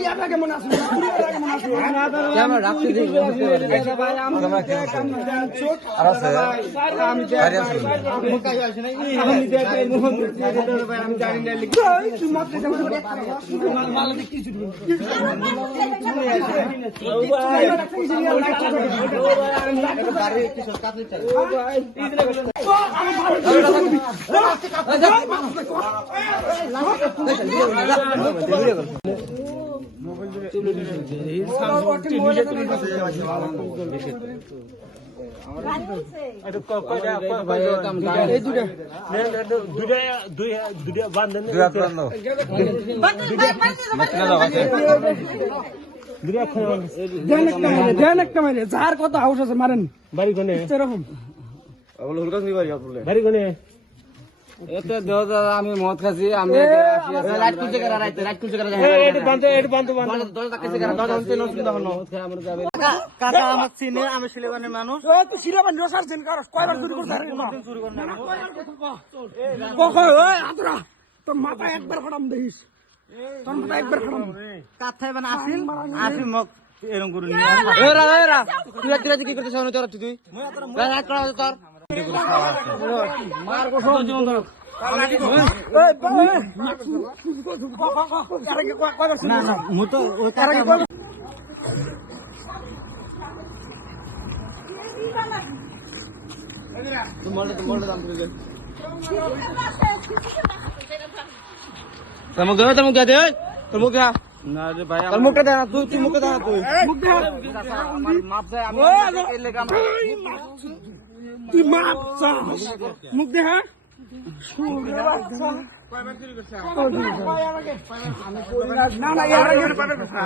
ইয়াটা কেমন আছে আমরা রাখতে দিই ভাই আমরা আর আছে আমি আরে আছে আমি দেখে মোহাম্মদ ভাই আমি জানি না লিখি তুই মত দেব মাল দেখি কিছু গাড়ি কিছু কাটতে চাই যার কত হাউস আছে মারেন বাড়ি কোনে এরকম বাড়ি কোনে এতে দেও দাদা আমি মদ খাচ্ছি আমি রাত কুলতে করা রাত কুলতে করা এটা বান্ধ কাকা আমার চিনে আমি শিলেবানের মানুষ তুই সিলেবান রসার দিন কার কয়বার চুরি করছিস চুরি করে না আতরা তোর মাথা একবার খারাপ দেখিস তোর মাথা একবার খারাপ কাথায় মানে আসিল মগ এরকম করে নিয়ে এরা তুই রাত কি করতে চাও তুই রাত করা তোর মার গোসল জীবন ধর না না মু তো ওই কাকা তোমার দাম করে দে তুমি দে তোর মুখ দে না রে ভাই তোর মুখটা দে না তুই মুখটা দে না তুই মুখ দে আমার মাপ চাই আমি এর লেগে তুই মাপ চা মুখ দে হ্যাঁ না না